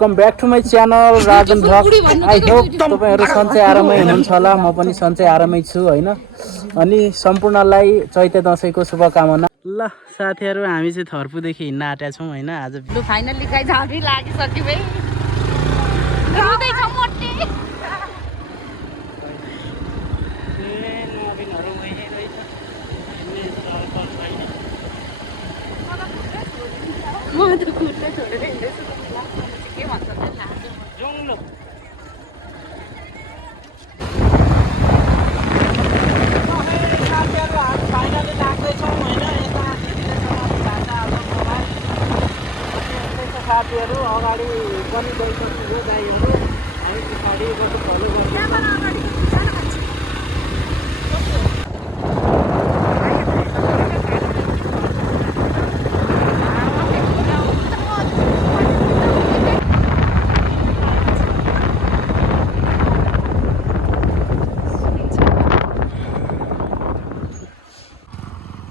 Welcome back to my channel Rajan vlog. I hope तपाईँहरू सन्चै आरामै हुनुहुन्छ होला, म पनि सन्चै आरामै छु होइन। अनि सम्पूर्णलाई चैते दसैँको शुभकामना। ल साथीहरू, हामी चाहिँ थर्पुदेखि हिँड्न आँटेका छौँ होइन। आज लु फाइनली गाइज हामी लागिसक्यो भाइ। म त खुट्टा छोडेर हिँड्दैछु के भन्छ जाउँ ल। फाइनली लाग्दैछौँ होइन। साथीहरू अगाडि पनि गइसक्नु गाईहरू, हामी पछाडि फलो गर्छौँ।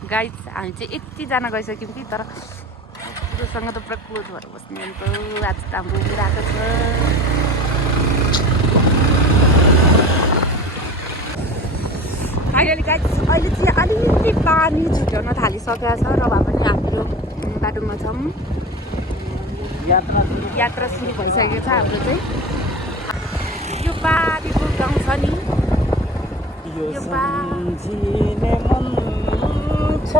गाइज हामी चाहिँ यतिजना गइसक्यौँ कि, तर कुरोसँग त पुरा क्लोज भएर बस्ने अन्त आज त हाम्रो उभिरहेको छ। फाइनली गाइज अहिले चाहिँ अलिकति पानी छुट्याउन थालिसकेको छ र भए पनि हामीहरू बाटोमा छौँ। यात्रा सुरु भइसकेको छ हाम्रो चाहिँ। यो पारीको गाउँ छ नि, यो सम्झिने मन छ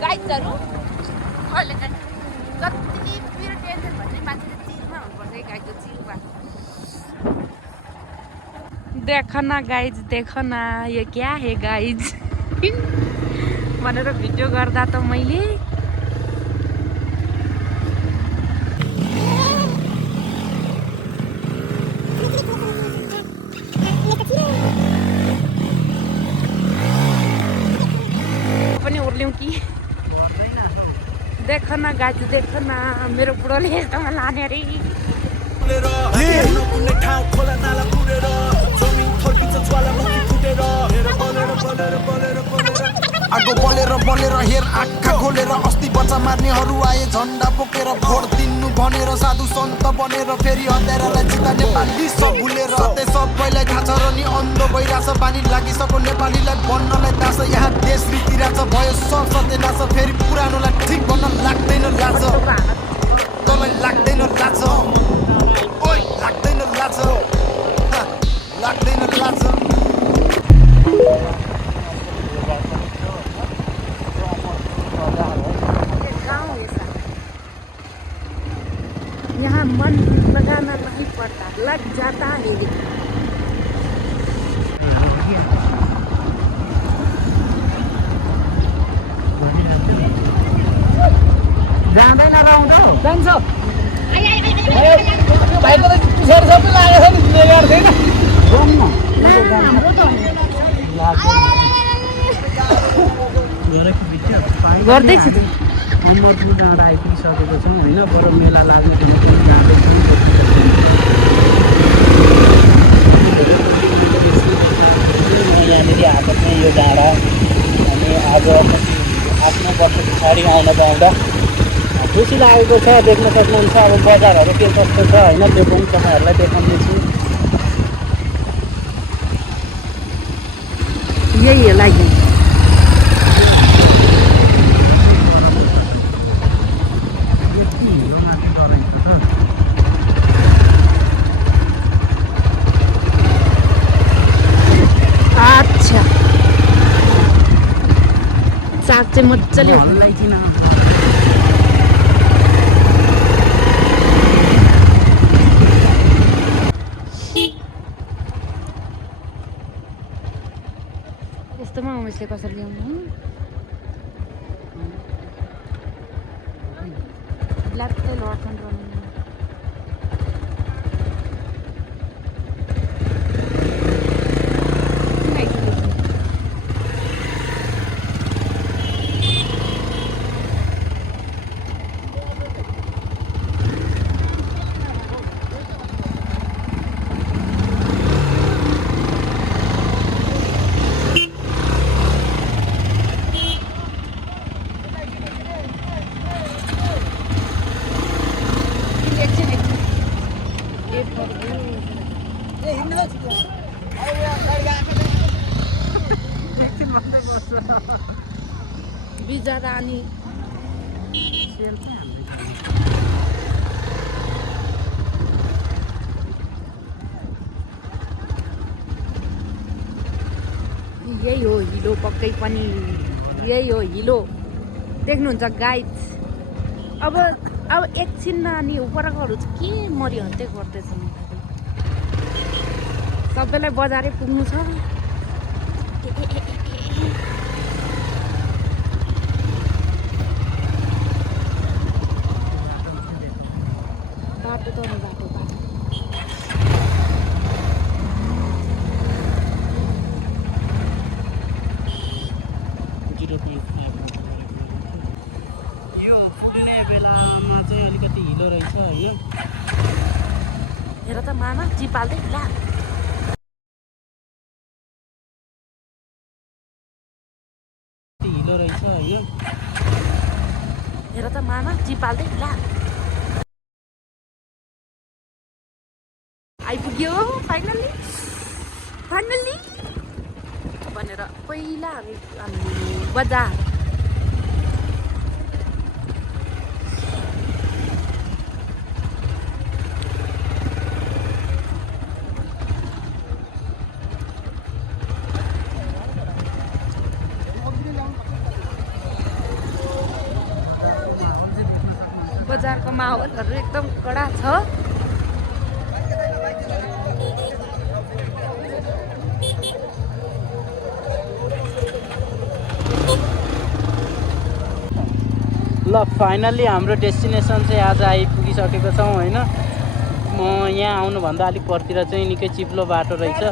गाइडहरू अहिले चाहिँ जति मेरो टेन्सन भन्ने मान्छेले चिलमा हुनुपर्छ है। गाइड त चिलमा देख न गाइज, देख न यो क्या है गाइज भनेर भिडियो गर्दा त मैले पनि उर्ल्यौँ कि। देख न गाइज, देख न मेरो बुढोले यस्तोमा लाने अरे। आगो बलेर बलेर हेर आँखा खोलेर अस्ति बच्चा मार्नेहरू आए झन्डा बोकेर भोट दिनु भनेर साधु सन्त बनेर फेरि हँदाइरालाई जिता नेपाली सब भुलेर सधैँ सबैलाई थाहा छ र नि अन्धो भइरहेछ बानी लागिसक्यो नेपालीलाई भन्नलाई थाहा छ यहाँ देश रितिरहेछ भयो सब सत्य छ फेरि पुरानोलाई ठिक भन्न लाग्दैन लाज तँलाई लाग्दैन लाज ओइ लाग्दैन लाज लाग्दैन लाज। यहाँ मन लगाना नहीं पड़ता, लग जाता है। जाँदैन लाउँदो जान्छ भाइको त पछाडि सबै लागेको छ नि, गर्दैन गर्दैछु त। अमरपुर डाँडा आइपुगिसकेको छौँ होइन। बरु मेला लाग्ने जाँदैछौँ। यहाँनिर आएको थिएँ यो डाँडा, अनि आज 8-9 वर्ष पछाडि आउन पाउँदा खुसी लागेको छ। देख्न सक्नुहुन्छ अब बजारहरू के कस्तो छ होइन, त्यो पनि तपाईँहरूलाई देखाउनेछु। यही हो लागि साग चाहिँ मजाले यस्तोमा उमेशले कसरी ल्याउनु ल्याप्पै लड्छन् रनिङ बिजारा अनि यही हो हिलो पक्कै पनि यही हो हिलो देख्नुहुन्छ गाइज अब एकछिन अनि उपरकोहरू चाहिँ के मरिहत्ते गर्दैछन् सबैलाई बजारै पुग्नु छ बाटो त बाटो यो पुग्ने बेलामा चाहिँ अलिकति हिलो रहेछ होइन हेर त मामा चिपाल्दै ला हिलो रहेछ होइन हेर त मामा चिपाल्दै ला आइपुग्यो फाइनल्ली भनेर पहिला हामी बजार बजारको माहौलहरू एकदम कडा छ ल फाइनल्ली हाम्रो डेस्टिनेसन चाहिँ आज आइपुगिसकेको छौँ होइन म यहाँ आउनुभन्दा अलिक परतिर चाहिँ निकै चिप्लो बाटो रहेछ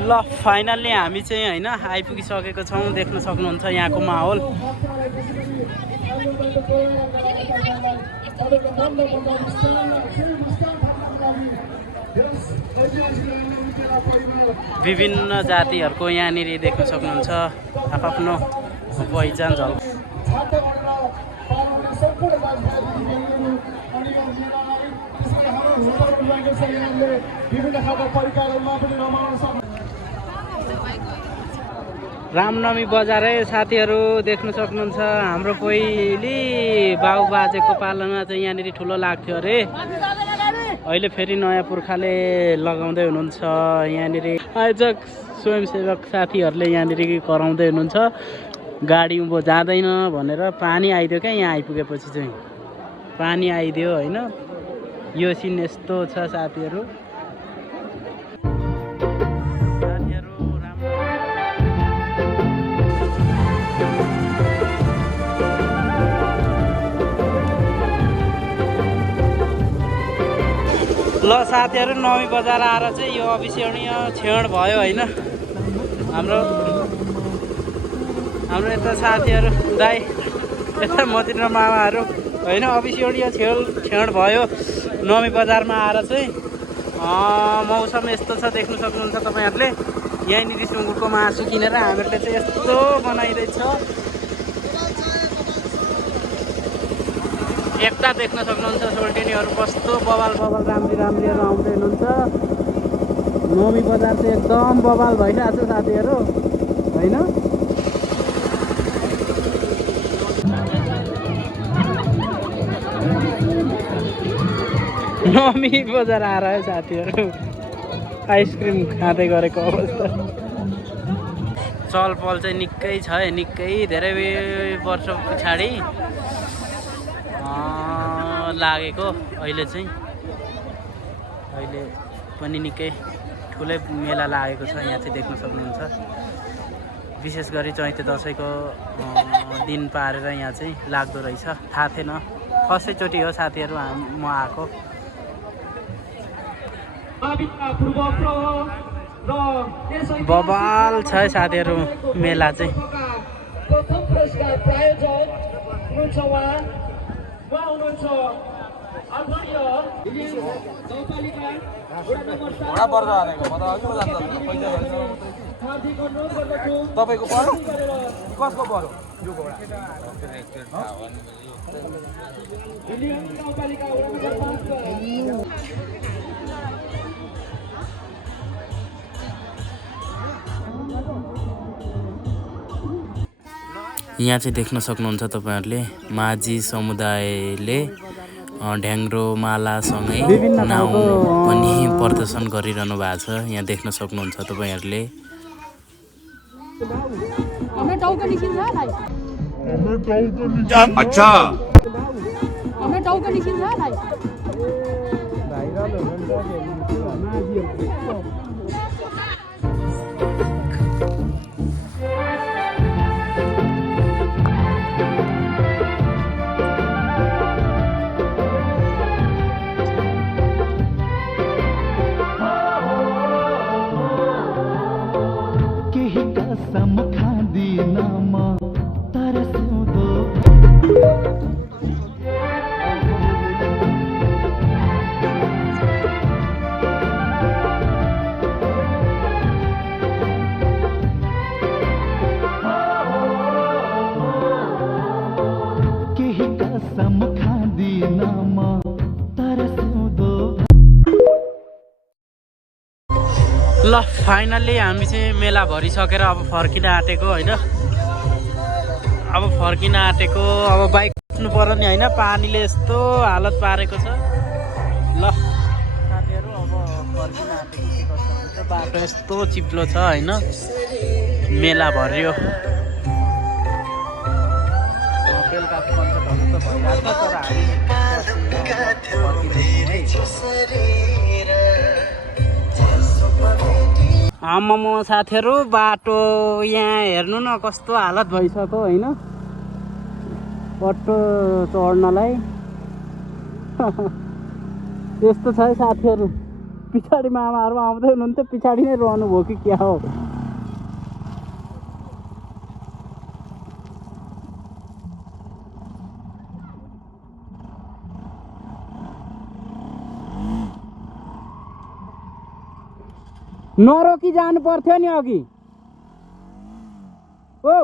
ल फाइनल्ली हामी चाहिँ होइन आइपुगिसकेको छौँ देख्न सक्नुहुन्छ यहाँको माहौल विभिन्न जातिहरूको यहाँनिर देख्न सक्नुहुन्छ आफ्नो पहिचान झल्क रामनवमी बजारै साथीहरू देख्न सक्नुहुन्छ हाम्रो पहिले बाउ बाजेको पालामा चाहिँ यहाँनिर ठुलो लाग्थ्यो अरे अहिले फेरि नयाँ पुर्खाले लगाउँदै हुनुहुन्छ यहाँनिर आयोजक स्वयंसेवक साथीहरूले यहाँनिर कराउँदै हुनुहुन्छ गाडी उँभो जाँदैन भनेर पानी आइदियो क्या यहाँ आइपुगेपछि चाहिँ पानी आइदियो होइन यो सिन यस्तो छ साथीहरू ल साथीहरू नवी बजार आएर चाहिँ यो अविस्मरणीय क्षण भयो होइन हाम्रो यता साथीहरू दाइ यता मतिर मामाहरू होइन अविस्मरणीय क्षण भयो नवी बजारमा आएर चाहिँ मौसम यस्तो छ देख्न सक्नुहुन्छ तपाईँहरूले यहीँनिर सुँगुरको मासु किनेर हामीहरूले चाहिँ यस्तो बनाइँदैछ एकता देख्न सक्नुहुन्छ सोल्टिनीहरू कस्तो बबाल राम्रीहरू आउँदै हुनुहुन्छ नवी बजार चाहिँ एकदम बबाल भइरहेको छ साथीहरू होइन नवी बजार आएर है साथीहरू आइसक्रिम खाँदै गरेको अवस्था चलपल चाहिँ निकै छ है निकै धेरै वर्ष पछाडि लागेको अहिले पनि निकै ठुलै मेला लागेको छ यहाँ चाहिँ देख्न सक्नुहुन्छ विशेष गरी चैते दसैँको दिन पारेर यहाँ चाहिँ लाग्दो रहेछ। थाहा थिएन, फर्स्टैचोटि हो साथीहरू म आएको। बबाल छ है साथीहरू मेला चाहिँ। तपाईको पर्यो कसको पर्यो यो घोडा यहाँ चाहिँ देख्न सक्नुहुन्छ तपाईहरुले माझी समुदायले ढ्याङ्ग्रो मालासँगै नाउ पनि प्रदर्शन गरिरहनु भएको छ। यहाँ देख्न सक्नुहुन्छ तपाईहरुले। अच्छा ल फाइनल्ली हामी चाहिँ मेला भरिसकेर अब फर्किन आँटेको होइन। अब फर्किन आँटेको, अब बाइक कुद्नु पर्यो नि होइन, पानीले यस्तो हालत पारेको छ। ल साथीहरू अब फर्किन आँटेको के गर्छ भने त बाटो यस्तो चिप्लो छ होइन, मेला भर्यो। बेलुका कन्सर्टहरू त भइरहेको छ तर हामी आमामा साथीहरू बाटो यहाँ हेर्नु न कस्तो हालत भइसक्यो होइन, पट्टो चढ्नलाई यस्तो छ है साथीहरू। पछाडि मामाहरू आउँदै हुनुहुन्थ्यो, पछाडि नै रहनु भयो कि क्या हो। नरोकी जानु पर्थ्यो नि अघि। ओ